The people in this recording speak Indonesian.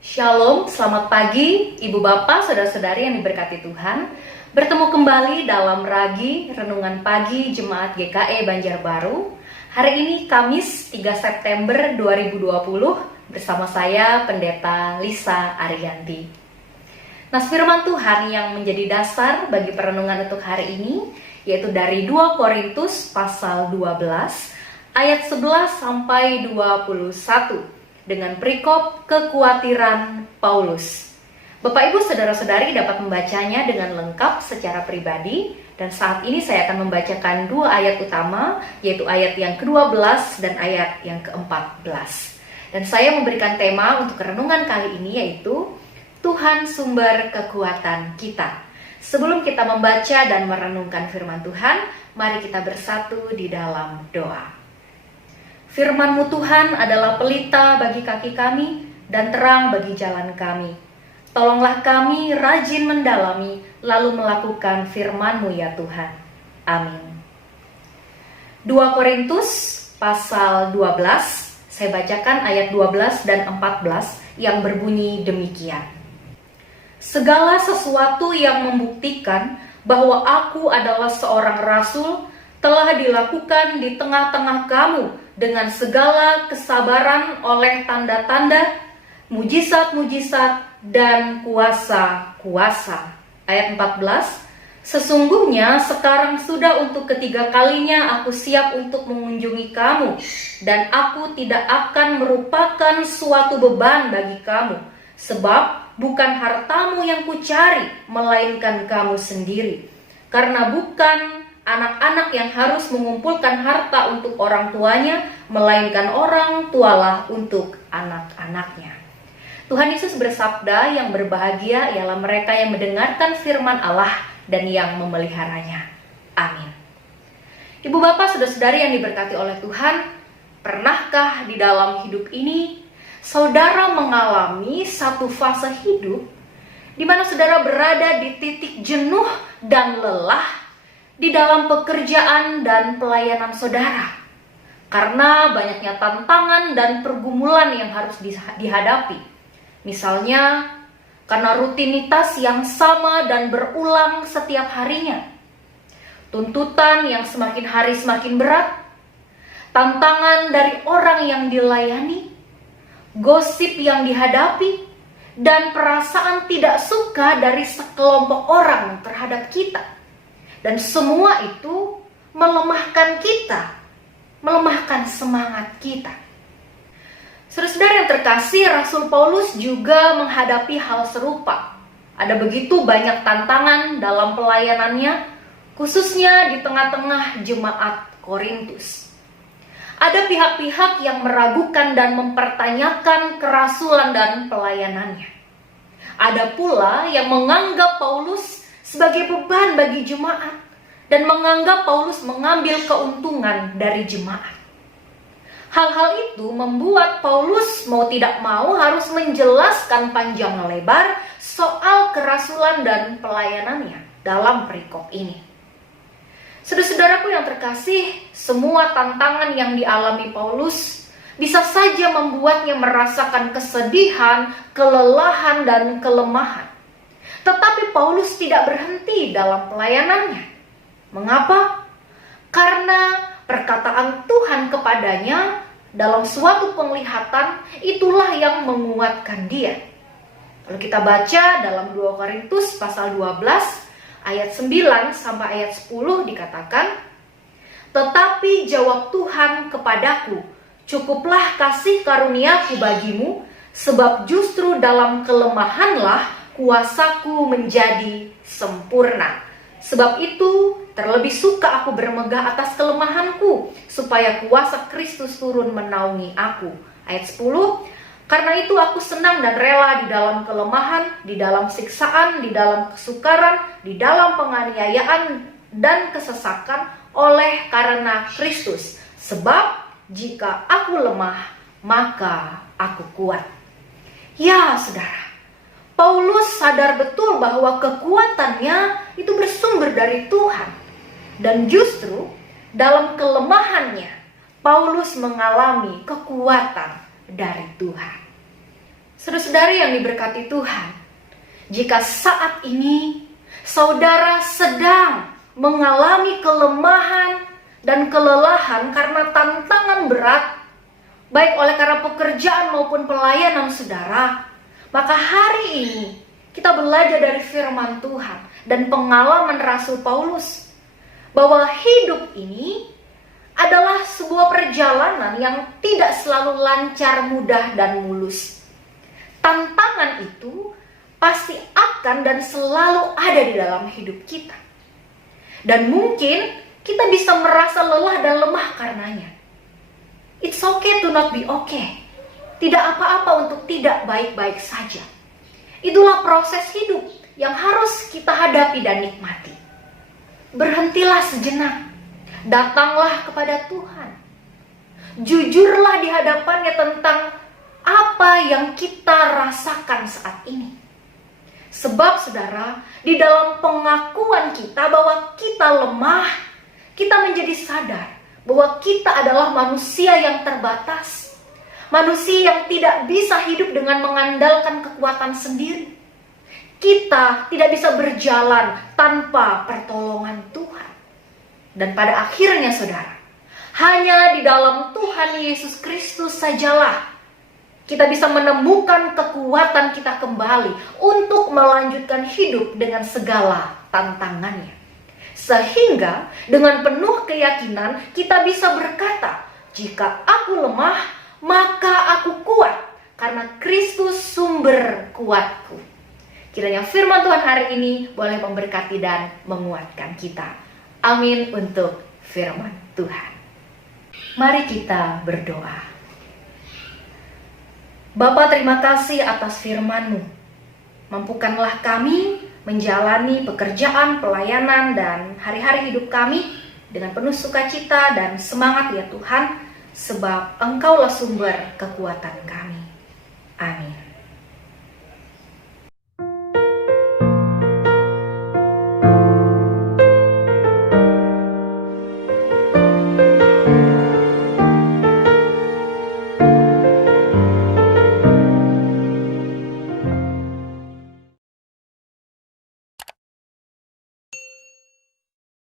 Shalom, selamat pagi Ibu Bapak, Saudara-saudari yang diberkati Tuhan. Bertemu kembali dalam Ragi Renungan Pagi Jemaat GKE Banjarbaru. Hari ini Kamis 3 September 2020 bersama saya Pendeta Lisa Ariyanti. Nah, firman Tuhan yang menjadi dasar bagi perenungan untuk hari ini yaitu dari 2 Korintus pasal 12 ayat 11 sampai 21. Dengan perikop kekhawatiran Paulus. Bapak Ibu Saudara-saudari dapat membacanya dengan lengkap secara pribadi. Dan saat ini saya akan membacakan 2 ayat utama, yaitu ayat yang ke-12 dan ayat yang ke-14. Dan saya memberikan tema untuk renungan kali ini yaitu Tuhan sumber kekuatan kita. Sebelum kita membaca dan merenungkan firman Tuhan, mari kita bersatu di dalam doa. Firman-Mu Tuhan adalah pelita bagi kaki kami dan terang bagi jalan kami. Tolonglah kami rajin mendalami lalu melakukan firman-Mu ya Tuhan. Amin. 2 Korintus pasal 12, saya bacakan ayat 12 dan 14 yang berbunyi demikian. Segala sesuatu yang membuktikan bahwa aku adalah seorang rasul telah dilakukan di tengah-tengah kamu dengan segala kesabaran oleh tanda-tanda, mujizat-mujizat, dan kuasa-kuasa. Ayat 14, sesungguhnya sekarang sudah untuk ketiga kalinya aku siap untuk mengunjungi kamu, dan aku tidak akan merupakan suatu beban bagi kamu, sebab bukan hartamu yang kucari, melainkan kamu sendiri. Karena bukan anak-anak yang harus mengumpulkan harta untuk orang tuanya, melainkan orang tualah untuk anak-anaknya. Tuhan Yesus bersabda, yang berbahagia ialah mereka yang mendengarkan firman Allah dan yang memeliharanya. Amin. Ibu bapak, saudara-saudari yang diberkati oleh Tuhan, pernahkah di dalam hidup ini saudara mengalami satu fase hidup di mana saudara berada di titik jenuh dan lelah di dalam pekerjaan dan pelayanan saudara, karena banyaknya tantangan dan pergumulan yang harus dihadapi. Misalnya, karena rutinitas yang sama dan berulang setiap harinya, tuntutan yang semakin hari semakin berat, tantangan dari orang yang dilayani, gosip yang dihadapi, dan perasaan tidak suka dari sekelompok orang terhadap kita. Dan semua itu melemahkan kita, melemahkan semangat kita. Saudara-saudara yang terkasih, Rasul Paulus juga menghadapi hal serupa. Ada begitu banyak tantangan dalam pelayanannya, khususnya di tengah-tengah jemaat Korintus. Ada pihak-pihak yang meragukan dan mempertanyakan kerasulan dan pelayanannya. Ada pula yang menganggap Paulus sebagai beban bagi jemaat dan menganggap Paulus mengambil keuntungan dari jemaat. Hal-hal itu membuat Paulus mau tidak mau harus menjelaskan panjang lebar soal kerasulan dan pelayanannya dalam perikop ini. Saudara-saudaraku yang terkasih, semua tantangan yang dialami Paulus bisa saja membuatnya merasakan kesedihan, kelelahan, dan kelemahan. Tetapi Paulus tidak berhenti dalam pelayanannya. Mengapa? Karena perkataan Tuhan kepadanya dalam suatu penglihatan itulah yang menguatkan dia. Kalau kita baca dalam 2 Korintus pasal 12 ayat 9 sampai ayat 10 dikatakan, tetapi jawab Tuhan kepadaku, cukuplah kasih karuniaku bagimu, sebab justru dalam kelemahanlah kuasaku menjadi sempurna. Sebab itu terlebih suka aku bermegah atas kelemahanku, supaya kuasa Kristus turun menaungi aku. Ayat 10, karena itu aku senang dan rela di dalam kelemahan, di dalam siksaan, di dalam kesukaran, di dalam penganiayaan dan kesesakan oleh karena Kristus. Sebab jika aku lemah, maka aku kuat. Ya saudara, Paulus sadar betul bahwa kekuatannya itu bersumber dari Tuhan. Dan justru dalam kelemahannya, Paulus mengalami kekuatan dari Tuhan. Saudara-saudari yang diberkati Tuhan, jika saat ini saudara sedang mengalami kelemahan dan kelelahan karena tantangan berat, baik oleh karena pekerjaan maupun pelayanan saudara, maka hari ini kita belajar dari firman Tuhan dan pengalaman Rasul Paulus bahwa hidup ini adalah sebuah perjalanan yang tidak selalu lancar, mudah, dan mulus. Tantangan itu pasti akan dan selalu ada di dalam hidup kita. Dan mungkin kita bisa merasa lelah dan lemah karenanya. It's okay to not be okay. Tidak apa-apa untuk tidak baik-baik saja. Itulah proses hidup yang harus kita hadapi dan nikmati. Berhentilah sejenak. Datanglah kepada Tuhan. Jujurlah di hadapannya tentang apa yang kita rasakan saat ini. Sebab saudara, di dalam pengakuan kita bahwa kita lemah, kita menjadi sadar bahwa kita adalah manusia yang terbatas. Manusia yang tidak bisa hidup dengan mengandalkan kekuatan sendiri. Kita tidak bisa berjalan tanpa pertolongan Tuhan. Dan pada akhirnya saudara, hanya di dalam Tuhan Yesus Kristus sajalah kita bisa menemukan kekuatan kita kembali untuk melanjutkan hidup dengan segala tantangannya. Sehingga dengan penuh keyakinan kita bisa berkata, jika aku lemah, maka aku kuat karena Kristus sumber kuatku. Kiranya firman Tuhan hari ini boleh memberkati dan menguatkan kita. Amin untuk firman Tuhan. Mari kita berdoa. Bapa, terima kasih atas firman-Mu. Mampukanlah kami menjalani pekerjaan, pelayanan, dan hari-hari hidup kami dengan penuh sukacita dan semangat ya Tuhan, sebab Engkaulah sumber kekuatan kami. Amin.